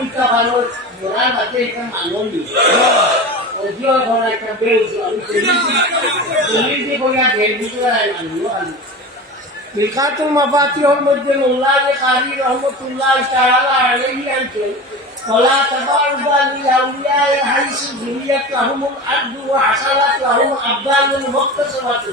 কুইটা ভালো মোরা বাতে একটা মানন ওজিও ঘর একটা বেউজ আমি পুলিশ দিয়ে বলে ঘের ভিতরে আয় মানলো আমি মিকাতুল মাফাতিহর মধ্যে মোল্লা যে কারি রহমতুল্লাহ তাআলা আলাইহি আনছেন ফলা তাবারুবা লিআউলিয়া হাইসু যুরিয়াত লাহুমুল আরদু ওয়া হাসালাত লাহুম আবদালুল মুক্তাসাবাতু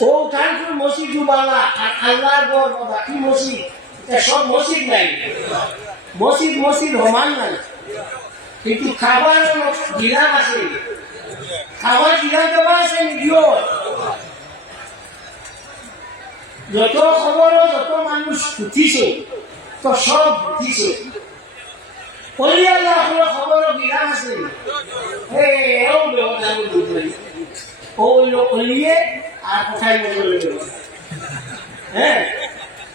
ও কানপুর মসজিদ বালা আর আল্লাহর গড় বাকি মসজিদ? এটা সব মসজিদ নাই। মসজিদ মসজিদ হমান নাই। কিন্তু খাবার গিরাম আছে। খাবার গিরাম দেওয়া আছে, নিদিও। যত খবর, যত মানুষ উঠিছে, তো সব উঠিছে। পরিয়াল্লাহ খবর বিরাম আছে। এও ব্যবধান ও নিয়ে আর কোথায় হ্যাঁ?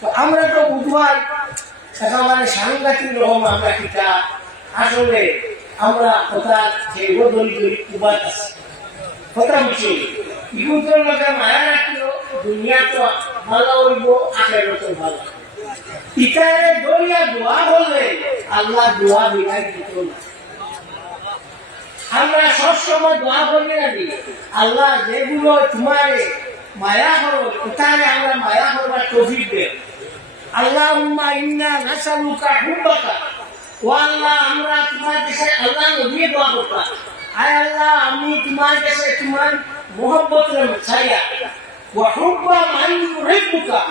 তো আমরা তো বুধবার একেবারে সাংঘাতিক রকম আমরা আসলে আমরা কথা যে করি কুবাত আছে। কথা বুঝছি ইগুতের মায়া রাখিও দুনিয়া তো ভালো হইব আগের তো ভালো। ইটারে দরিয়া দোয়া বললে আল্লাহ দোয়া বিলাই দিত না। আমরা সবসময় দোয়া করি নাকি আল্লাহ যেগুলো তোমার মায়া করো ওখানে আমরা মায়া করবার তফিক দে আল্লাহ উম্মা ইন্না নাসালুকা হুব্বাকা ও আল্লাহ, আমরা তোমার কাছে আল্লাহ নবী দোয়া করতাম। আয় আল্লাহ, আমি তোমার কাছে তোমার মোহব্বত ছাইয়া ওয়া হুব্বা মান ইউহিব্বুকা।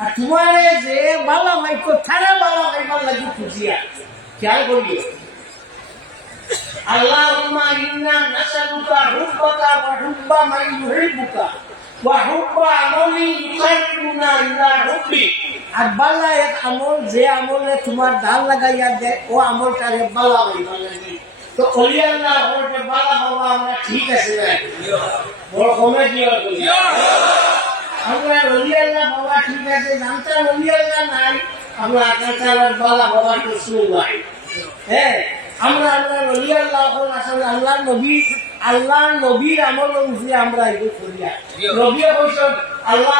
আর তোমারে যে ভালো ভাইকো থানা ভালো ভাইবার লাগি খুঁজিয়া। খেয়াল করিও। اللهم إنا نسألك حبك وحب من يحبك وحب عمل يقربنا إلى حبك আর বালা এক আমল যে আমলে তোমার ধান লাগাইয়া দেয় ও আমলটারে বালা হইবা লাগে তো অলিয়াল্লাহ আমলটা বালা হওয়া আমরা ঠিক আছে না বড় কমে দিও আমরা অলিয়াল্লাহ বাবা ঠিক আছে জানতাম অলিয়াল্লাহ নাই আমরা আকাশালার বালা বাবা তো শুনবাই হ্যাঁ আমরা আল্লাহ নবী, আল্লাহ আসলে আল্লাহ নবী, আল্লাহ নবীর আমল অনুযায়ী আমরা এগুলো করিয়া নবী বলছেন আল্লাহ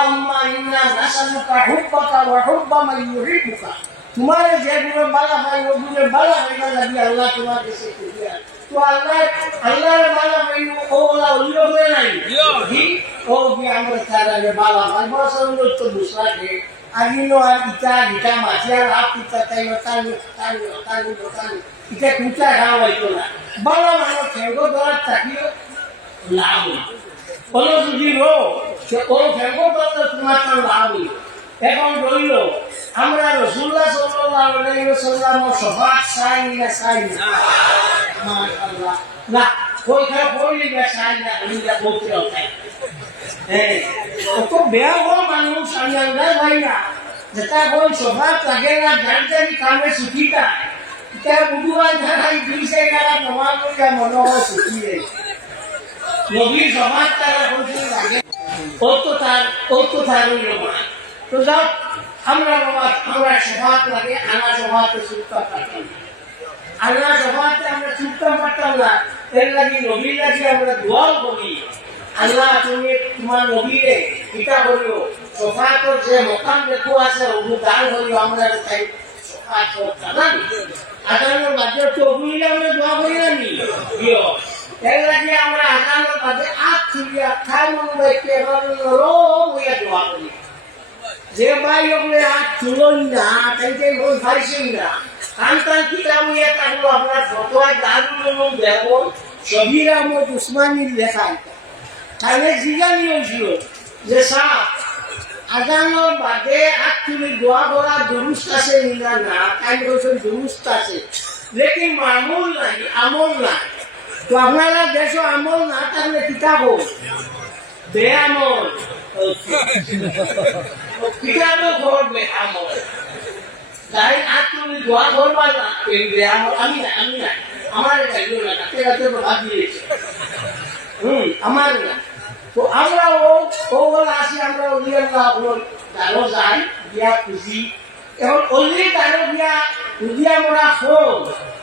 ইন্না নাসালুকা হুব্বাকা ওয়া হুব্বা মান ইউহিব্বুকা। তোমার যেগুলো বালা হয়, ওগুলো বালা হইবার লাগি আল্লাহ তোমার কাছে করিয়া তো আল্লাহ, আল্লাহর বালা হইব ও ওলা ওলিও হয়ে নাই। জি ও কি আমরা তারা বালা হয়? বড় তো যে আগিনো আর ইটা গিটা মাছিয়ার হাত ইটা তাই তাই তাই তাই ইটা কুচা খাওয়া হইতো না। বালা মানুষ ফেঙ্গ ধরার লাভ হলো যদি রো ও তোমার লাভ হইল। এখন রইল আমরা রসুল্লাহ আলাইহি ওয়াসাল্লাম সফাত চাই না চাই না। না না না, আমি যা বলতে হ্যাঁ কত বেয়া মানুষ, আমি ভাই না। যেটা বই সফাত লাগে না, যার যারি কামে এটা বুধুয়া ধারাই দুই জায়গায় নমা করিয়া মনে হয় সুখিয়ে নবীর সমাজ তারা বলছে, লাগে। ও তো তার, ও তো তার ওই নমা তো যাও আমরা বাবা আমরা সভাত লাগে আনা সভাতে সুস্থ পারতাম আল্লাহ সভাতে আমরা সুস্থ পারতাম না, এর লাগে, নবীর লাগে আমরা দোয়াও করি। আল্লাহ, তুমি তোমার নবীরে এটা করিও সফাতর যে মকাম দেখো আছে ওগুলো দান করিও আমরা চাই সফাত জানান মাঝে তো বুঝলে আমরা দোয়া করি দিও। এর লাগে আমরা আগানোর মাঝে আখ ছুড়িয়া খাই মন বাইকে রো বইয়া দোয়া করি। যে ভাই ওগুলো আর তুলন না তাইতে ওই ভাইছেন না। কান্তান কিতাব ইয়ে থাকল আপনার ফটোয় দারুল দেব সবির আহমদ উসমানির লেখা তাহলে জিজ্ঞানি হয়েছিল যে সাপ আজানোর বাদে তুমি দোয়া করা দুরুস্ত আছে না না, তাই বলছেন দুরুস্ত আছে। লেকিন মামুল নাই, আমল নাই। তো আপনারা দেশ আমল না থাকলে কিতাব বেআমল। কিতাবও ঘর বেআমল। তাই আর তুমি দোয়া করবা না এই আমি না আমি না আমার না কাছে কাছে তো ভাত দিয়েছে। হুম, আমার না তো আমরা ও ও আসি, আমরা ওলিয়ে আপনার তারও যাই বিয়া খুশি। এখন অলি তারও বিয়া খুঁজিয়া মোরা ফোন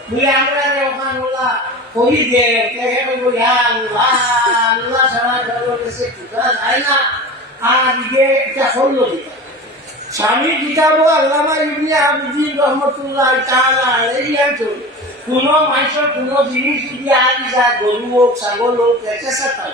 বুঝে আমরা রে ওখান ওলা করি দে আল্লাহ আল্লাহ জগৎ দেশে খুঁজা যায় না। আর ইয়ে এটা হলো দিতা স্বামী কিতাব আল্লামা ইবনে আবিদিন রহমতুল্লাহ, তাআলা আলাইহি আনছেন কোন মানুষের কোন জিনিস যদি আনি যায় গরু হোক, ছাগল হোক একেসা তাই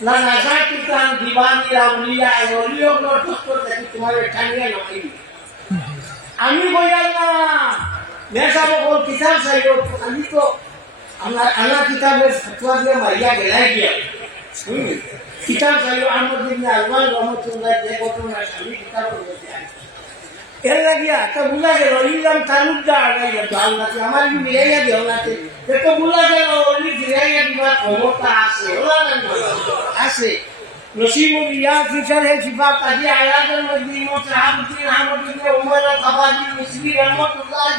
না নাজা কিতান দিবানি আউলিয়া অলিও নটক দেখি, তোমার ঠাঙ্গিয়া নয় আমি বইয়াল না। নেশা বকল কিতাব চাইব আমি তো আমার আনা কিতাবের ফতুয়া দিয়ে মারিয়া গেলাই গিয়া কিতাব চাইব আহমদ ইবনে আলমান রহমতুল্লাহ যে ঘটনা আমি কিতাব এর লাগিয়া তো বুঝা গেল ইলাম তানুক দা আগাইয়া তো আল্লাহকে আমার কি মিলাইয়া দেও না তে তো বুঝা গেল অলি ফিরাইয়া দিবার ক্ষমতা আছে ওলা না আছে। নসিব ইয়া ফিচার হে সিফাত আজি আয়াতের মধ্যে ইমাম সাহাবুদ্দিন আহমদ ইবনে উমর তাবাজি মিসরি রহমাতুল্লাহ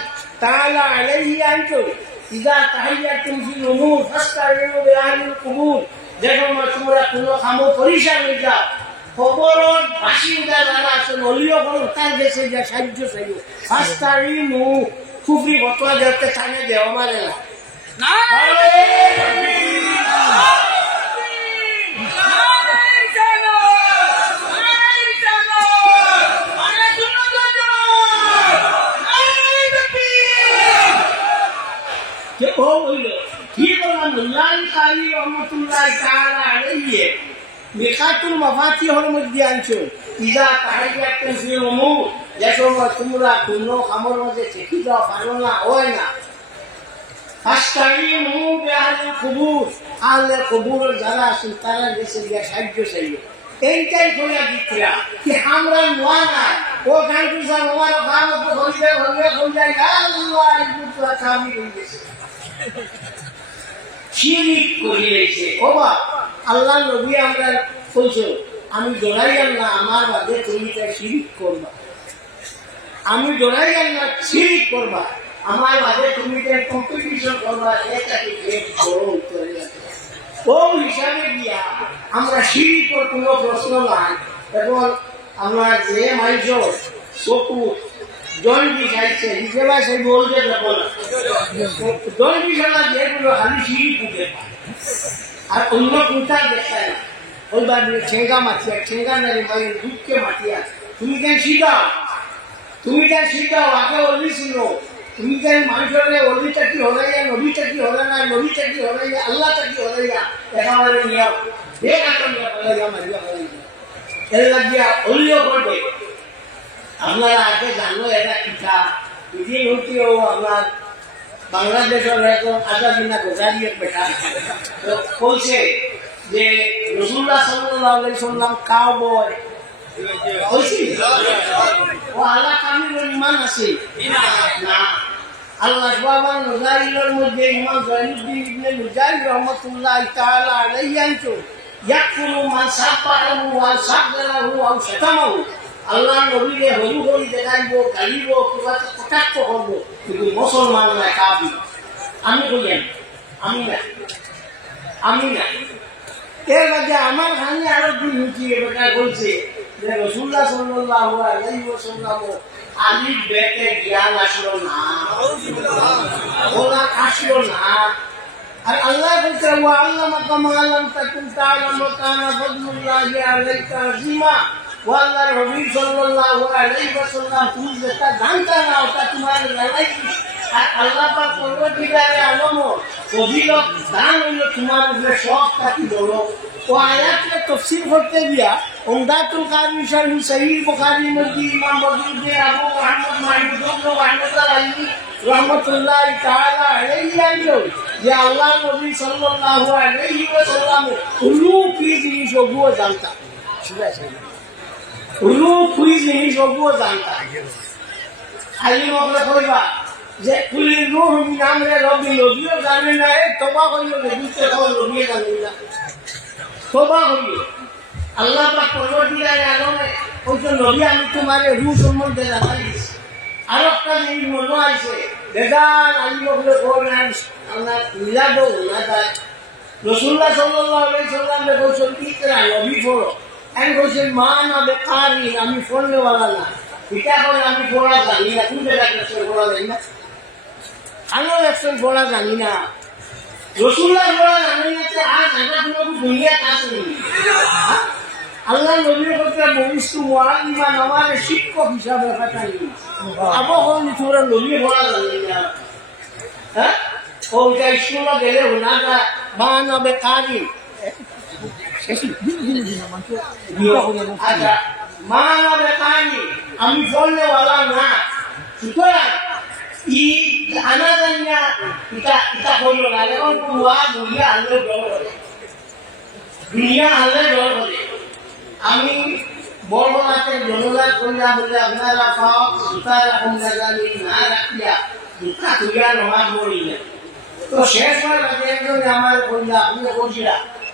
তাআলা আলাইহি আনতো। ইজা তাহিয়াতুম ফিল উমুর ফাস্তাইনু বিআহলিল কুবুর। যখন তোমরা কোনো কাম পরিশান হয়ে যাও। খবরত বাসিন্দা যারা আছেন, অলিও কোনো তার দেশে যা সাহায্য চাইব। ফাস্তারি মু খুবরি বতোয়া যাতে থানে দেওয়া মারে না। কি বললাম? মুল্লাই কালী রহমতুল্লাহ তাআলা আলাইহি মিকাতুল মাফাতিহর মধ্যে আনছো ইজা তাহাইয়াতুন ফিল উমুর। যেসব তোমরা কোনো খামর মধ্যে থেকে যাও পারো না, হয় না। ফাস্তাইনু বিআহলিল কুবুর। আহলে কুবুরের যারা আছেন, তারা দেশে গিয়ে সাহায্য চাইবে। এইটাই কইয়া দিতরা কি আমরা নোয়া না ও সাহ আমার গান তো হইবে হইবে হইবে, আল্লাহ ইবুতরা কামি হয়ে গেছে শিরিক করে রয়েছে ও বা আল্লাহ নবী আমরা বলছো আমি ডরাইয়াম না আমার বাদে তুমি তাই শিরিক করবা। আমি ডরাইয়াম না শিরিক করবা। আমার বাদে তুমি তাই কম্পিটিশন করবা, এটাকে গ্রেট বড় উত্তরে ও হিসাবে গিয়া আমরা শিরিকর কোনো প্রশ্ন নাই, এবং আমরা যে মাইজ চকু জল বিষাইছে হিসেবে সেই বলতে যাব না। জল বিষালা যেগুলো খালি পুঁতে পায় আর অন্য কোনটা দেখায় না। ওই বাড়ি ঠেঙ্গা মাতিয়া ঠেঙ্গা নারী মায়ের দুধকে মাতিয়া তুমি কেন শিখাও? তুমি কেন শিখাও? আগে অলি ছিল। তুমি কেন মানুষের অলিটা কি হলাইয়া নবীটা কি হলে না, নবীটা কি হলাইয়া আল্লাহটা কি হলাইয়া একেবারে নিয়াও এক আতঙ্ক হলাইয়া মারিয়া হলাইয়া এর লাগিয়া অলিও করবে আপনারা আগে জানো এটা কিতা? ইদি হইতেও আপনার বাংলাদেশের একজন আজাদিনা গোজারিয়ে বেটা তো বলছে যে রসুল্লাহ সাল্লাহ আলাইহি সাল্লাম কাউ বয় বলছি ও আল্লাহ কামিল ইমান আছে? না। আল্লাহ বাবার নজাইলের মধ্যে ইমাম জয়নুদ্দিন ইবনে মুজাহিদ রহমতুল্লাহ তাআলা আলাইহি আনছো ইয়াকুলু মান সাফাহু ওয়া সাগরাহু ওয়া আল্লাহ নবীরে হলু হলি দেখাইব গালিব কিবা কটাক্ষ করব কিন্তু মুসলমান না কাবি আমি বলি আমি না আমি না। এর মধ্যে আমার খানি আরও দুই হুঁচি এবার বলছে, যে রসুল্লাহ সাল্লাহ আলাই ওসাল্লাম আলির ব্যাটে জ্ঞান আসলো না। ওরা আসলো না। আর আল্লাহ বলছে ও আল্লাহ মাকামা আল্লাহ তাকুন তাআলাম কানা আলাইকা আজিমা ও আল্লাহ রবি সাল্লাল্লাহু আলাইহি ওয়াসাল্লাম, তুমি যেটা জানতা না ওটা তোমার লাইফ আর আল্লাহ পাক পরবর্তীকালে আলম অভিলক দান হইল তোমার উপরে, সব থাকি বড় ও আয়াতকে তফসিল করতে গিয়া উমদাতুল কারি শরীফ সহিহ বুখারী মধ্যে ইমাম বদরুদ্দিন আবু মুহাম্মদ মাহমুদ ইবনে রহমাতুল্লাহ আলাইহি রহমাতুল্লাহ তাআলা আলাইহি আইলো যে আল্লাহ নবী সাল্লাল্লাহু আলাইহি ওয়াসাল্লাম উলু কি জিনিস ওগুলো জানতা। উলু কি জিনিস ওগুলো জানতা। খালি মগলে কইবা যে কুলি রূহ মিন আমরে রব্বি নবীও জানে না, এ তোবা কইলো নবীতে তো নবী জানে না তোবা কইলো আল্লাহ পাক পরবর্তীকালে আলমে ওই তো নবী আমি তোমারে রূহ সম্বন্ধে জানাই দিছি আর একটা জিনিস মনে আছে বেদান আলী মগলে কোরআন আমরা মিলাদ না তাই রসুল্লাহ সাল্লাল্লাহু আলাইহি সাল্লাম বলছেন ইকরা নবী পড়ো আমি বলছেন মা, না, বেকারি আমি ফোনওয়ালা না এটা করে আমি পড়া জানি না কোন জায়গায় পড়া জানি না। আমিও একজন পড়া জানি না। রসুল্লাহ পড়া জানি না যে আজ আগা কোনো দুনিয়া আসেনি আল্লাহ নবীর কথা বলিস্তু মহালিমা আমার শিক্ষক হিসাবে কাটাই আবো কোন তোরা নবী পড়া জানি না। হ্যাঁ? ওইটা স্কুলে গেলে বানা বেকারি আচ্ছা বেকারি আমি বলনেওয়ালা না সুতরাং ই আনা জানিয়া ইটা ইটা কইল না এখন পুয়া দুনিয়া আনলে ডর করে দুনিয়া আনলে ডর করে আমি বড় হাতে জনলা কইলা বলে আপনারা পাও জুতা রাখুন না জানি না রাখিয়া জুতা তুলিয়া নমাজ পড়িলেন তো শেষ হয়ে একজন আমার কইলা আপনি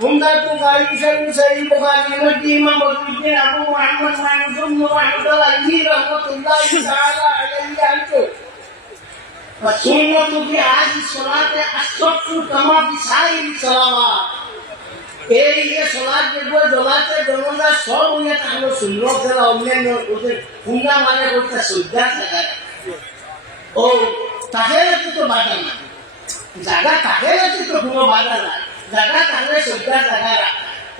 উমদাত তো গাড়ি সারি সারি বুখারী মধ্যে ইমাম বদরুদ্দিন আবু মুহাম্মদ মাহমুদ ইবনে রহমাতুল্লাহ আলাইহি রহমাতুল্লাহ তাআলা আলাইহি আইতো والسنة في هذه الصلاة الصف كما في سائر الصلوات এই যে সলাদ দেখবো জলাতে জনতা সব উনি তাহলে শূন্য ফেলা অন্যান্য ওদের পুঙ্গা মানে করতে শ্রদ্ধা থাকা ও তাদের তো বাধা না জায়গা তাদের তো কোনো বাধা নাই জায়গা রাখা।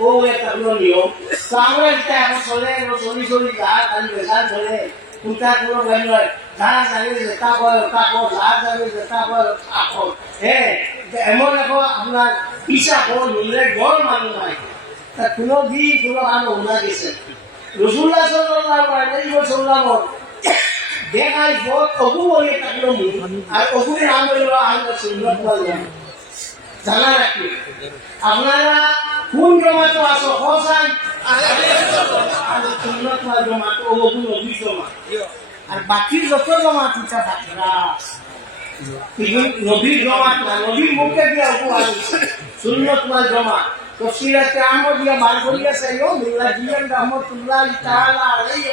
ও একটা হলো নিয়ম। তো আমরা এটা এখন চলে চলি চলি, যা খালি বেকার চলে। কুটা কোনো গাড়ি নয়। যা জানি যেটা কয় ওটা কর যা জানি যেটা কয় ওটা কর হ্যাঁ এমন এখন আপনার পিসা কর নিলে গড় মানুষ নাই তা কোনো দিন কোনো কাম ওনা গেছে। রসুল্লাহ সাল্লাল্লাহু আলাইহি ওয়াসাল্লাম দেখাই বহুত অবু বলে থাকল আর অবুর নাম হলো আল্লাহ সুন্নাত ওয়াল জামাত। জানা রাখি আপনারা কোন জমাতো সুন্নাত ওয়াল জামাত অবু নবী জমা আর বাকি যত জমাত ইচ্ছা থাকরা নবীর জমাত না, নবীর মুখে দিয়ে আনিছে সুন্নাত ওয়াল জামাত। তফসিরাতে আহমদিয়া বার করিয়াছে ও মিল্লা জিয়ান রহমতুল্লাহ তাআলা আলাইহি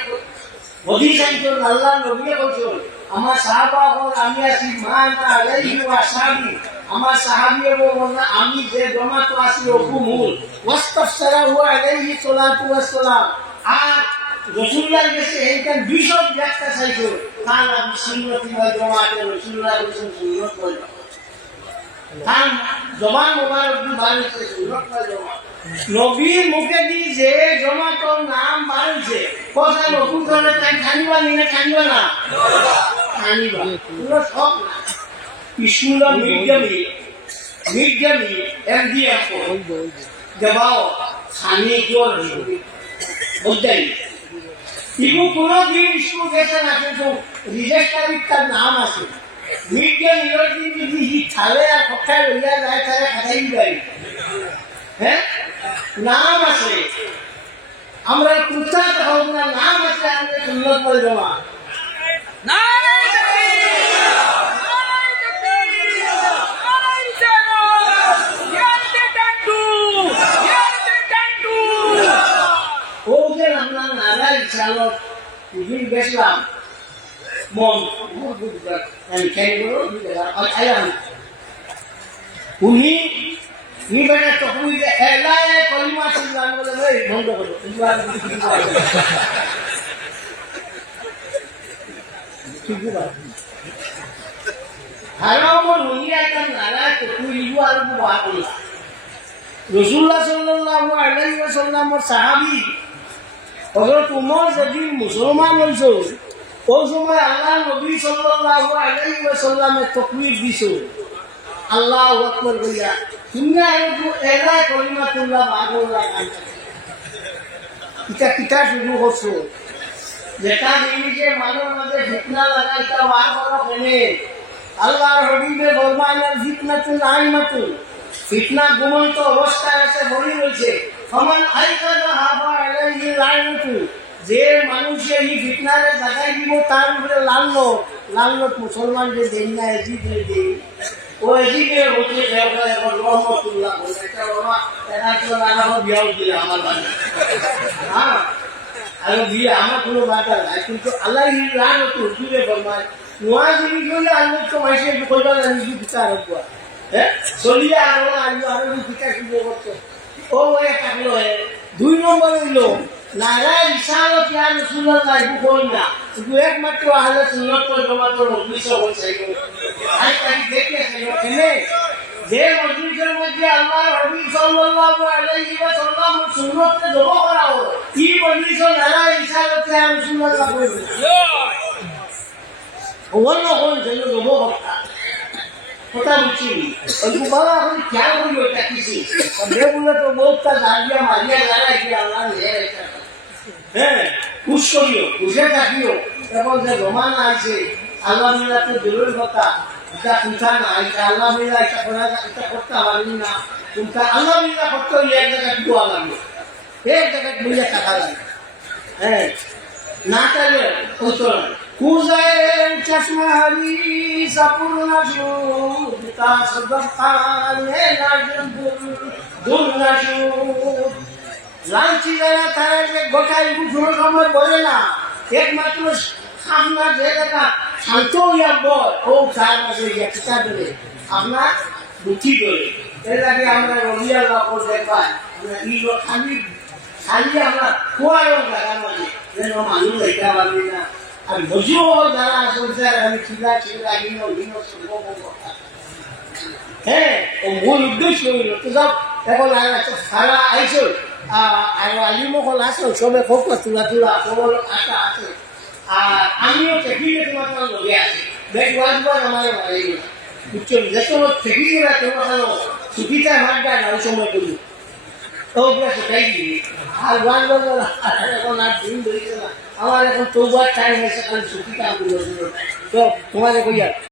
মোদী সাইকেল আল্লাহ নবীয়ে বলছেন, আমার সাহাবা হল আমি আছি মান আলাইহি ওয়া সাহাবি। আমার সাহাবি বলন, আমি যে জমাত আছি ওকু মূল। ওয়াস্তাফসারা হুয়া আলাইহি সালাতু ওয়াসসালাম আর রসুল্লাহ কাছে এইখান বিশদ ব্যাখ্যা চাইছো। কাল আমি সুন্নতি বা জমাতে রসুল্লাহ বলছেন, সুন্নত বল কারণ জবান মোবারক দি বাড়িতে সুন্নত বা জমা নবীর মুখে দি যে জমাতর নাম বাড়ছে কথা নতুন করে তাই খানিবা নিলে খানিবা না? খানিবা। পুরো সব না স্কুলের মিডিয়ামে মিডিয়ামে এমডিএফ দেবাও খানি জোর বুঝতেন ইগু কোনো দিন স্কুল গেছে না, কিন্তু রেজিস্টারির তার নাম আছে। মিডিয়া ইউনিভার্সিটি যদি থালে আর কক্ষায় লইয়া যায়, তাহলে খাটাই যাই হ্যাঁ? নাম আছে। আমরা কোথায় হোক না, নাম আছে আমাদের সুন্দর করে জমা আমরা আমি আইলাম উনি নি বেটা তখন যে এলায় কলিমা শুনলাম বলে ভাই বন্ধ করো ঠিকই দুনিয়া একটা নানা তখন ইবু আর বাহাদুল্লাহ রসুল্লাহ সাল্লাল্লাহু আলাইহি ওয়াসাল্লামর সাহাবী, হযরত উমর যেদিন মুসলমান হইছ ওই সময় আল্লাহ নবী সাল্লাল্লাহু আলাইহি ওয়াসাল্লামে তাকবীর দিছ। আল্লাহু আকবার আলাইহি লাইনাতু। যে মানুষে এই ফিতনারে জাগাই দিব, তার উপরে লালন লালন মুসলমানকে দেন না এজিদ দেন। ও দেওয়া এখন রহমতুল্লাহ বলে এটা বাবা এরা তো লাগাবো বিয়াও দিলে আমার বাড়ি। হ্যাঁ আর বিয়ে আমার কোনো বাধা নাই, কিন্তু আল্লাহ রান তো হুজুরে ফরমায় নোয়া জিনিস হলে আমি তো মাইসে কইবা না দুই নম্বর হইল নারা ইশারত ইয়া রাসূলুল্লাহ ইবু কই না? কিন্তু একমাত্র আহলে সুন্নাত ওয়াল জামাতের মজলিস হচ্ছে আই তাই দেখে সেটা যে মজলিসের মধ্যে আল্লাহ নবী সাল্লাল্লাহু আলাইহি ওয়াসাল্লাম সুন্নতকে জমা করা হলো কি মজলিস নারা ইশারত ইয়া রাসূলুল্লাহ কইবে অন্য কোন জন্য জমা করতা কথা ওই বাবা, এখন क्या করি ওটা কিছু তো বহুতটা দাঁড়িয়ে মারিয়া দাঁড়াই কি আল্লাহ হ্যাঁ খুশ করিও থাকিও এবং যে জমানা আছে, আল্লাহ মিলা তো জরুরি কথা। এটা কুঠা না এটা আল্লাহ মিলা এটা করা এটা করতে পারবি না। কুঠা আল্লাহ মিলা করতে হলে এক জায়গায় দোয়া লাগবে এক জায়গায় মিলে টাকা লাগবে হ্যাঁ না তাহলে হতো না। কুজায়ের চশমা হারি সাপূর্ণ সুদ তা লাঞ্চি যারা তারা যে গোটাই বুঝোর সময় বলে না, একমাত্র আপনার জায়গাটা শান্ত হইয়া বল ও চার মাসে একটা ধরে আপনার বুদ্ধি এর আগে আমরা রবিয়া লাভ দেখবাই আমরা এই খালি খালি আমরা খোয়ারও জায়গা মানে যেন মানুষ দেখা পারবি না। আর বুঝিও যারা আসলে আমি ছিলা ছিলা হিনো হিনো সম্ভব কথা। হ্যাঁ ও মূল উদ্দেশ্য হইল তো সব। এখন সারা আইসো আর আলিমকল আসো সবে খুব তুলা তুলা সবল আশা আছে। আর আমিও টেকিয়ে তোমার লগে আছি বেশ ওয়াজবার আমার মারি বুঝছ যত টেকিয়ে তোমার সুবিধা হাঁটটা না, ওই সময় করি তো সেটাই দিবি আর বাজনা এখন আর দিন ধরেছে না। আমার এখন চৌবার টাইম হয়েছে কারণ ছুটি কাম তো তোমাদের কইয়া